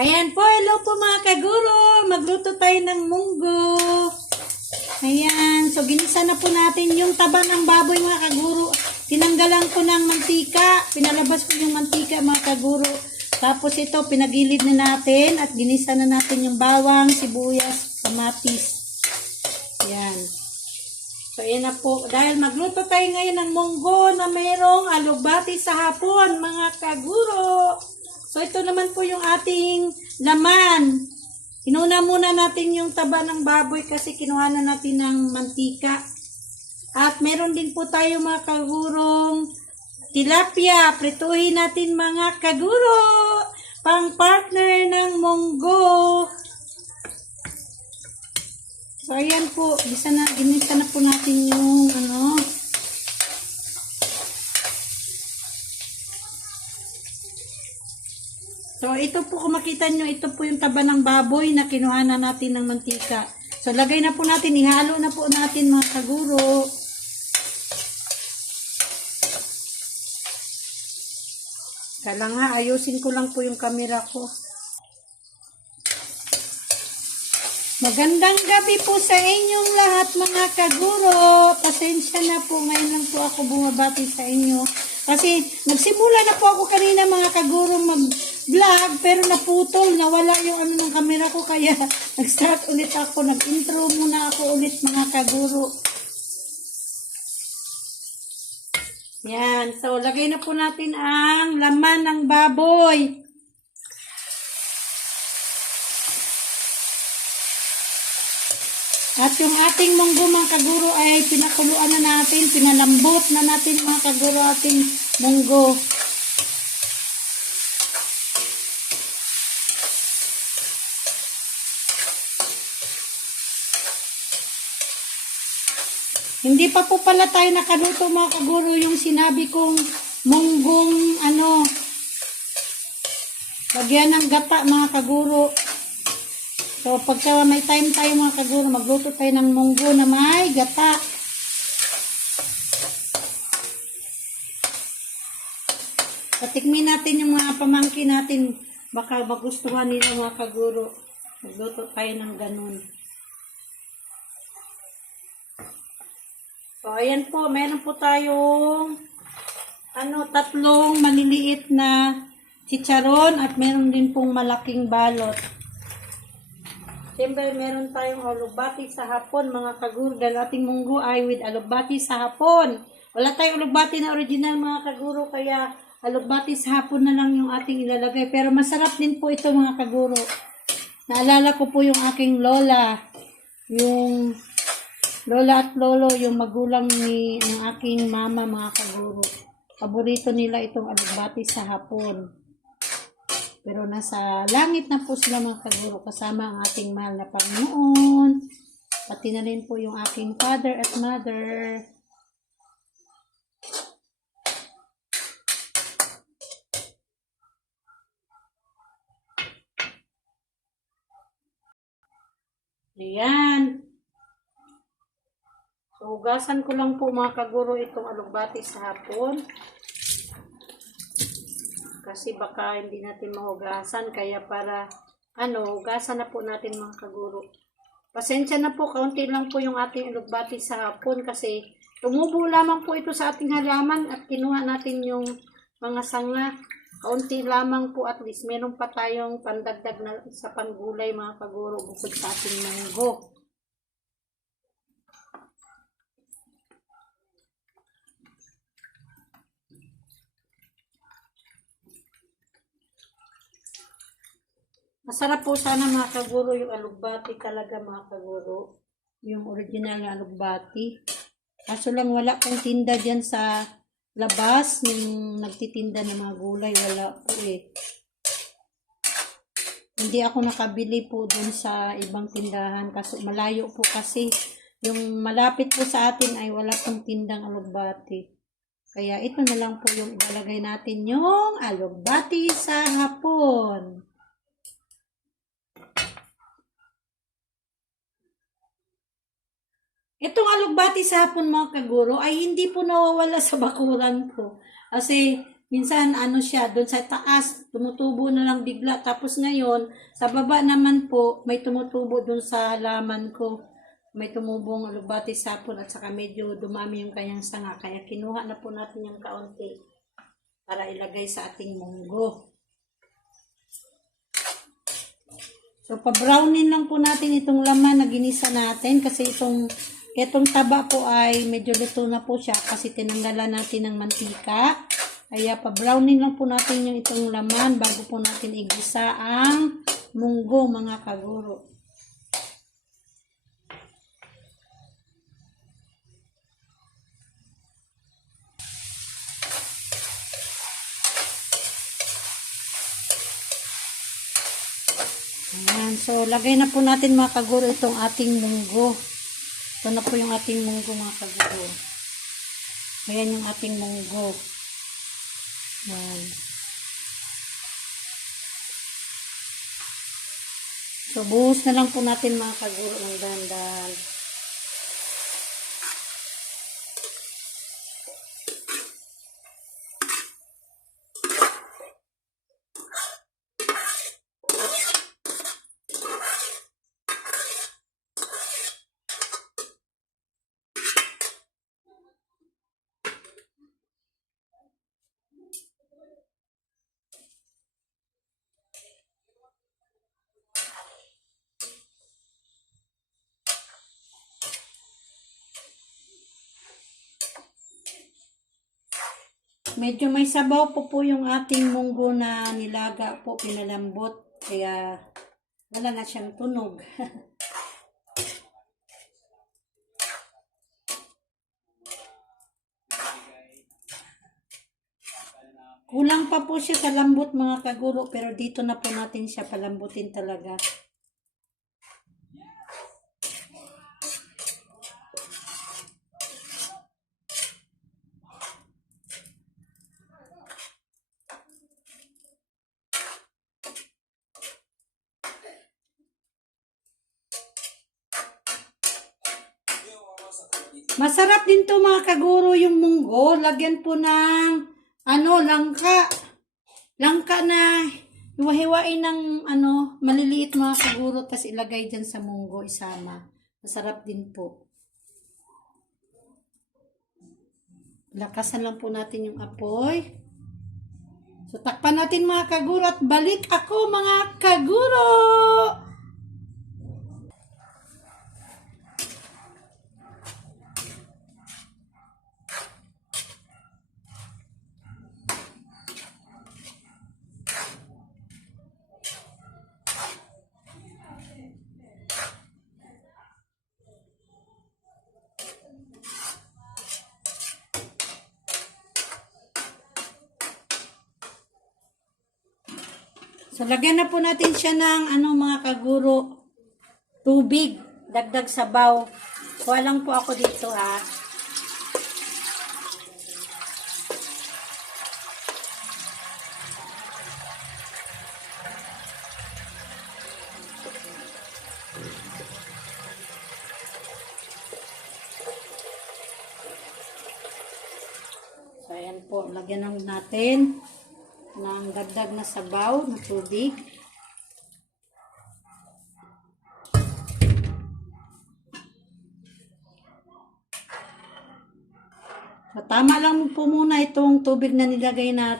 Ayan po, hello po mga kaguro. Magluto tayo ng munggo. Ayan, so ginisa na po natin yung taba ng baboy mga kaguro. Tinanggalan ko ng mantika. Pinalabas ko yung mantika mga kaguro. Tapos ito, pinagilid na natin at ginisa na natin yung bawang, sibuyas, kamatis. Ayan. So, ayan na po. Dahil magluto tayo ngayon ng munggo na mayroong alugbati sa hapon, mga kaguro. So, ito naman po yung ating laman. Inuna muna natin yung taba ng baboy kasi kinuha na natin ng mantika. At meron din po tayo mga kagurong tilapia. Prituhin natin mga kaguro. Pang partner ng munggo. So, ayan po. Gisa na, ginisa na po natin yung ano. So, ito po kung makita nyo, ito po yung taba ng baboy na kinuha na natin ng mantika. So, lagay na po natin, ihalo na po natin mga kaguro. Kala nga, ayusin ko lang po yung camera ko. Magandang gabi po sa inyong lahat mga kaguro. Pasensya na po, ngayon lang po ako bumabati sa inyo. Kasi nagsimula na po ako kanina mga kaguro mag-vlog pero naputol, nawala yung ano ng camera ko kaya nag-start ulit ako, nag-intro muna ako ulit mga kaguro. Yan, so lagay na po natin ang laman ng baboy. At yung ating munggo mga kaguro ay pinakuluan na natin, pinalambot na natin mga kaguro ating munggo. Hindi pa po pala tayo nakaluto mga kaguro yung sinabi kong munggong ano, lagyan ng gata mga kaguro. So, pagka may time tayo mga kaguro, magluto tayo ng munggo na may gata. Patikmin natin yung mga pamangkin natin. Baka magustuhan nila mga kaguro. Magluto tayo ng ganun. So, ayan po. Meron po tayong ano, tatlong maliliit na chicharon at meron din pong malaking balot. Siyempre, meron tayong alubati sa hapon, mga kaguro. Dahil ating munggo ay with alubati sa hapon. Wala tayong alubati na original, mga kaguro. Kaya, alubati sa hapon na lang yung ating ilalagay. Pero masarap din po ito, mga kaguro. Naalala ko po yung aking lola. Yung lola at lolo, yung magulang ni ng aking mama, mga kaguro. Paborito nila itong alubati sa hapon. Pero nasa langit na po sila mga kaguro kasama ang ating mahal na Panginoon. Pati na rin po yung aking father at mother. Ayan. So, hugasan ko lang po mga kaguro itong alugbati sa hapon kasi baka hindi natin mahugasan kaya para ano, hugasan na po natin mga kaguro. Pasensya na po, kaunti lang po yung ating ilugbati sa hapon kasi tumubo lamang po ito sa ating halaman at kinuha natin yung mga sanga. Kaunti lamang po at least meron pa tayong pandagdag na sa panggulay mga kaguro bukod sa ating manggo. Masarap po sana mga kaguro yung alugbati talaga mga kaguro. Yung original na alugbati. Kaso lang wala pong tinda dyan sa labas. Yung nagtitinda ng mga gulay, wala po eh. Hindi ako nakabili po dun sa ibang tindahan. Kaso malayo po kasi. Yung malapit po sa atin ay wala pong tindang alugbati. Kaya ito na lang po yung ilalagay natin yung alugbati sa hapon. Itong alugbati sa hapon mga kaguro ay hindi po nawawala sa bakuran ko. Kasi minsan ano siya, doon sa taas, tumutubo na lang bigla. Tapos ngayon, sa baba naman po, may tumutubo doon sa halaman ko. May tumubong alubati sapon at saka medyo dumami yung kanyang sanga. Kaya kinuha na po natin yung kaunti para ilagay sa ating munggo. So, pa-brownin lang po natin itong laman na ginisa natin kasi itong itong taba po ay medyo luto na po siya kasi tinanggalan natin ng mantika. Kaya pa-brownin lang po natin yung itong laman bago po natin igisa ang munggo mga kaguro. Ayan. So, lagay na po natin mga kaguro itong ating munggo. Ito na po yung ating munggo mga kaguro. Ayan yung ating munggo. Ayan. So, buhos na lang po natin mga kaguro ng dandan. Medyo may sabaw po po yung ating munggo na nilaga po, pinalambot. Kaya wala na siyang tunog. Kulang pa po siya sa lambot mga kaguro pero dito na po natin siya palambutin talaga. Masarap din to mga kaguro yung munggo. Lagyan po ng ano, langka. Langka na hiwa-hiwain ng ano, maliliit mga kaguro tas ilagay dyan sa munggo isama. Masarap din po. Lakasan lang po natin yung apoy. So takpan natin mga kaguro at balik ako mga kaguro! So, lagyan na po natin siya ng ano mga kaguro, tubig, dagdag sabaw. Kuha lang po ako dito ha. So, ayan po, lagyan lang natin ng dagdag na sabaw na tubig. Tama lang po muna itong tubig na nilagay natin.